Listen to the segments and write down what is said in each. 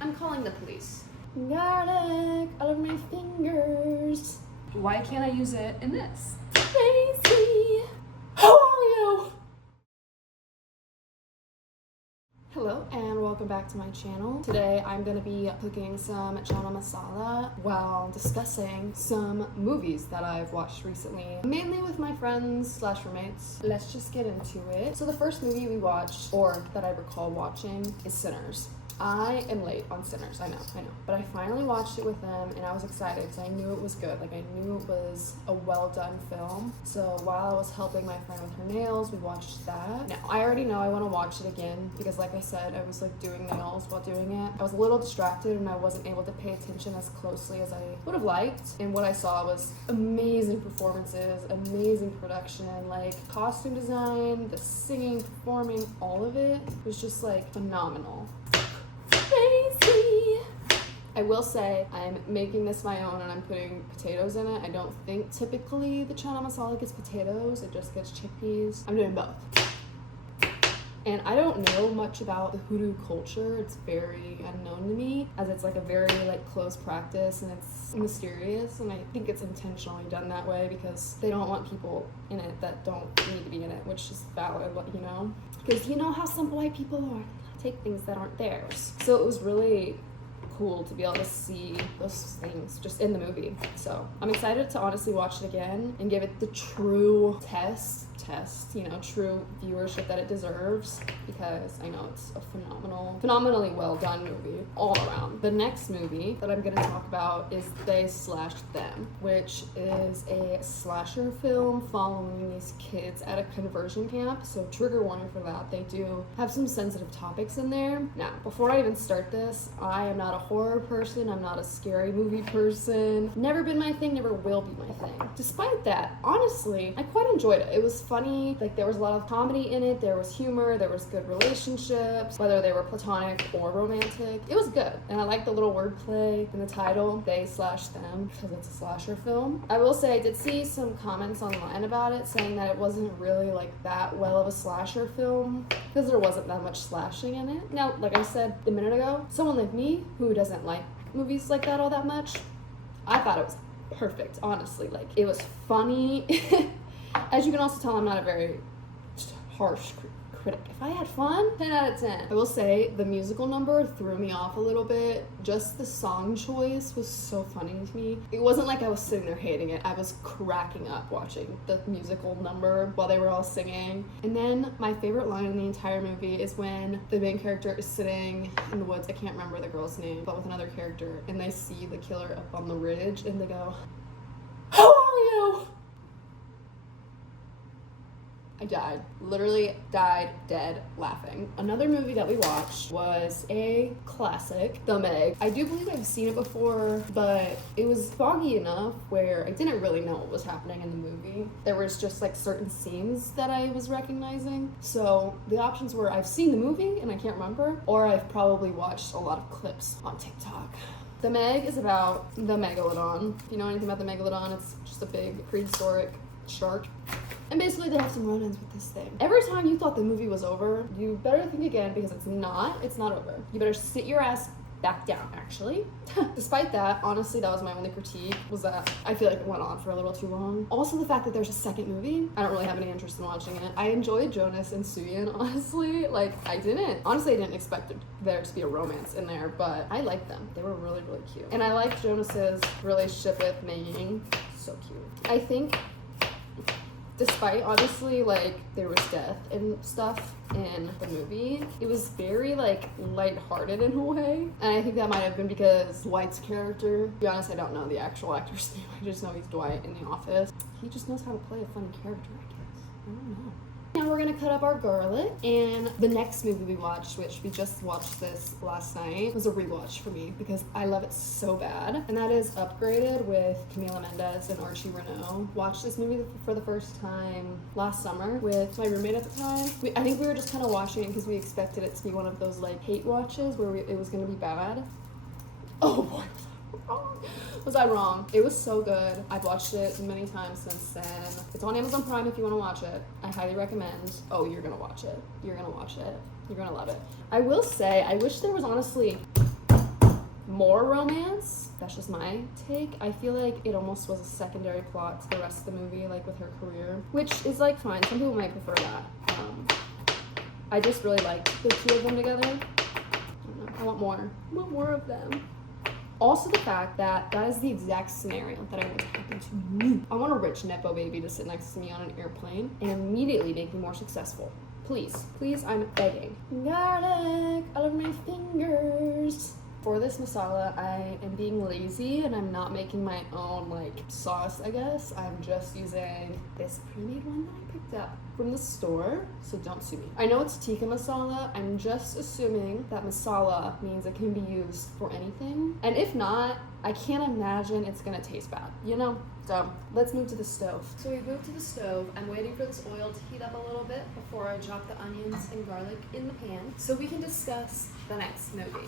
I'm calling the police. Garlic all over my fingers. Why can't I use it in this? Crazy. How are you? Hello and welcome back to my channel. Today I'm going to be cooking some chana masala while discussing some movies that I've watched recently, mainly with my friends slash roommates. Let's just get into it. So the first movie we watched, or that I recall watching, is Sinners. I am late on Sinners, I know. But I finally watched it with them and I was excited because I knew it was good. Like, I knew it was a well done film. So while I was helping my friend with her nails, we watched that. Now, I already know I want to watch it again because, like I said, I was like doing nails while doing it. I was a little distracted and I wasn't able to pay attention as closely as I would have liked. And what I saw was amazing performances, amazing production, like costume design, the singing, performing, all of it was just like phenomenal. Crazy. I will say I'm making this my own and I'm putting potatoes in it. I don't think typically the chana masala gets potatoes, it just gets chickpeas. I'm doing both. And I don't know much about the hoodoo culture. It's very unknown to me, as it's like a very like close practice and it's mysterious, and I think it's intentionally done that way because they don't want people in it that don't need to be in it, which is valid, you know? Because you know how some white people are. Take things that aren't theirs. So it was really cool to be able to see those things just in the movie. So I'm excited to honestly watch it again and give it the true true viewership that it deserves, because I know it's a phenomenally well done movie all around. The next movie that I'm going to talk about is They/Them, which is a slasher film following these kids at a conversion camp. So trigger warning for that. They do have some sensitive topics in there. Now, before I even start this, I am not a horror person. I'm not a scary movie person. Never been my thing, never will be my thing. Despite that, honestly, I quite enjoyed it. It was funny. Like, there was a lot of comedy in it. There was humor. There was good relationships, whether they were platonic or romantic. It was good. And I like the little wordplay in the title, They/Them, because it's a slasher film. I will say I did see some comments online about it saying that it wasn't really like that well of a slasher film because there wasn't that much slashing in it. Now, like I said a minute ago, someone like me who doesn't like movies like that all that much, I thought it was perfect, honestly. Like, it was funny. As you can also tell, I'm not a very harsh critic. If I had fun, 10 out of 10. I will say the musical number threw me off a little bit. Just the song choice was so funny to me. It wasn't like I was sitting there hating it. I was cracking up watching the musical number while they were all singing. And then my favorite line in the entire movie is when the main character is sitting in the woods, I can't remember the girl's name, but with another character, and they see the killer up on the ridge and they go, "How are you?" I died. Literally died dead laughing. Another movie that we watched was a classic, The Meg. I do believe I've seen it before, but it was foggy enough where I didn't really know what was happening in the movie. There was just like certain scenes that I was recognizing. So the options were I've seen the movie and I can't remember, or I've probably watched a lot of clips on TikTok. The Meg is about the megalodon. If you know anything about the megalodon, it's just a big prehistoric shark. And basically they have some run-ins with this thing. Every time you thought the movie was over, you better think again because it's not over. You better sit your ass back down, actually. Despite that, honestly, that was my only critique, was that I feel like it went on for a little too long. Also the fact that there's a second movie, I don't really have any interest in watching it. I enjoyed Jonas and Suyin, honestly. Like, I didn't expect there to be a romance in there, but I liked them. They were really, really cute. And I liked Jonas's relationship with Mei Ying. So cute. I think despite, obviously, like, there was death and stuff in the movie, it was very, like, lighthearted in a way. And I think that might have been because Dwight's character, to be honest, I don't know the actual actor's name. I just know he's Dwight in The Office. He just knows how to play a funny character, I guess. I don't know. Now we're gonna cut up our garlic, and the next movie we watched, which we just watched this last night, was a rewatch for me because I love it so bad, and that is Upgraded with Camila Mendes and Archie Renault. Watched this movie for the first time last summer with my roommate at the time. I think we were just kind of watching it because we expected it to be one of those like hate watches where it was gonna be bad. Oh boy, was I wrong? It was so good. I've watched it many times since then. It's on Amazon Prime if you want to watch it. I highly recommend. Oh, you're gonna watch it. You're gonna watch it. You're gonna love it. I will say, I wish there was honestly more romance. That's just my take. I feel like it almost was a secondary plot to the rest of the movie, like with her career, which is like fine. Some people might prefer that. I just really liked the two of them together. I don't know. I want more. I want more of them. Also, the fact that that is the exact scenario that I want to happen to me. I want a rich Nepo baby to sit next to me on an airplane and immediately make me more successful. Please, please, I'm begging. Garlic all over my fingers. For this masala, I am being lazy and I'm not making my own like sauce, I guess. I'm just using this pre-made one that I picked up from the store, so don't sue me. I know it's tikka masala. I'm just assuming that masala means it can be used for anything. And if not, I can't imagine it's gonna taste bad, you know? So let's move to the stove. So we moved to the stove. I'm waiting for this oil to heat up a little bit before I drop the onions and garlic in the pan so we can discuss the next movie,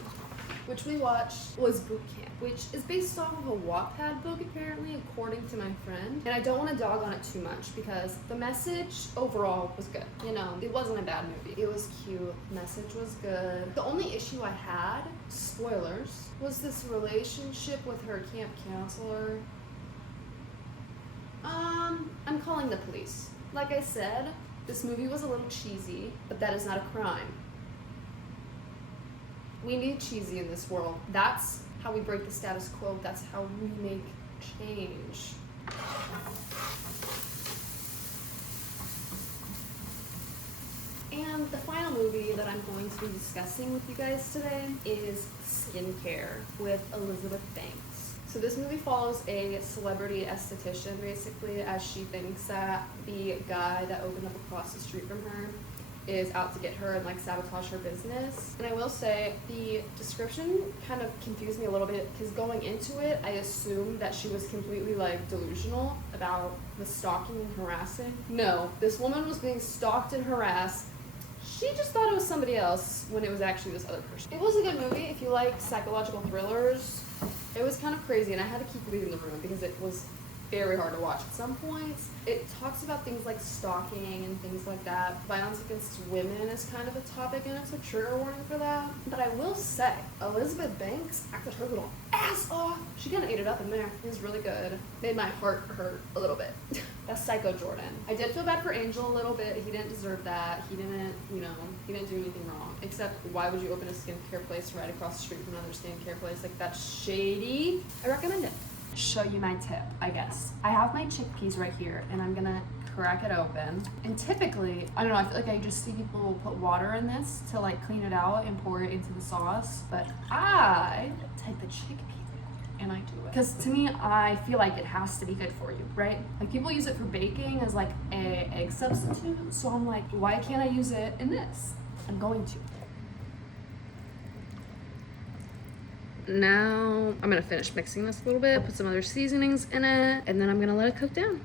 which we watched was Boot Camp, which is based off of a Wattpad book apparently, according to my friend. And I don't want to dog on it too much because the message overall was good. You know, it wasn't a bad movie. It was cute. The message was good. The only issue I had, spoilers, was this relationship with her camp counselor. I'm calling the police. Like I said, this movie was a little cheesy, but that is not a crime. We need cheesy in this world. That's how we break the status quo. That's how we make change. And the final movie that I'm going to be discussing with you guys today is Skincare with Elizabeth Banks. So this movie follows a celebrity esthetician, basically, as she thinks that the guy that opened up across the street from her is out to get her and like sabotage her business. And I will say the description kind of confused me a little bit because going into it, I assumed that she was completely like delusional about the stalking and harassing. No, this woman was being stalked and harassed. She just thought it was somebody else when it was actually this other person. It was a good movie if you like psychological thrillers. It was kind of crazy and I had to keep leaving the room because it was very hard to watch at some points. It talks about things like stalking and things like that. Violence against women is kind of a topic and it's a trigger warning for that. But I will say, Elizabeth Banks acted her little ass off. She kind of ate it up in there. It was really good. Made my heart hurt a little bit. That's Psycho Jordan. I did feel bad for Angel a little bit. He didn't deserve that. He didn't, he didn't do anything wrong. Except, why would you open a skincare place right across the street from another skincare place? Like, that's shady. I recommend it. Show you my tip, I guess. I have my chickpeas right here and I'm gonna crack it open. And typically, I don't know, I feel like I just see people put water in this to like clean it out and pour it into the sauce. But I take the chickpeas and I do it. Because to me, I feel like it has to be good for you, right? Like people use it for baking as like a egg substitute. So I'm like, why can't I use it in this? I'm going to. Now I'm gonna finish mixing this a little bit, put some other seasonings in it, and then I'm gonna let it cook down.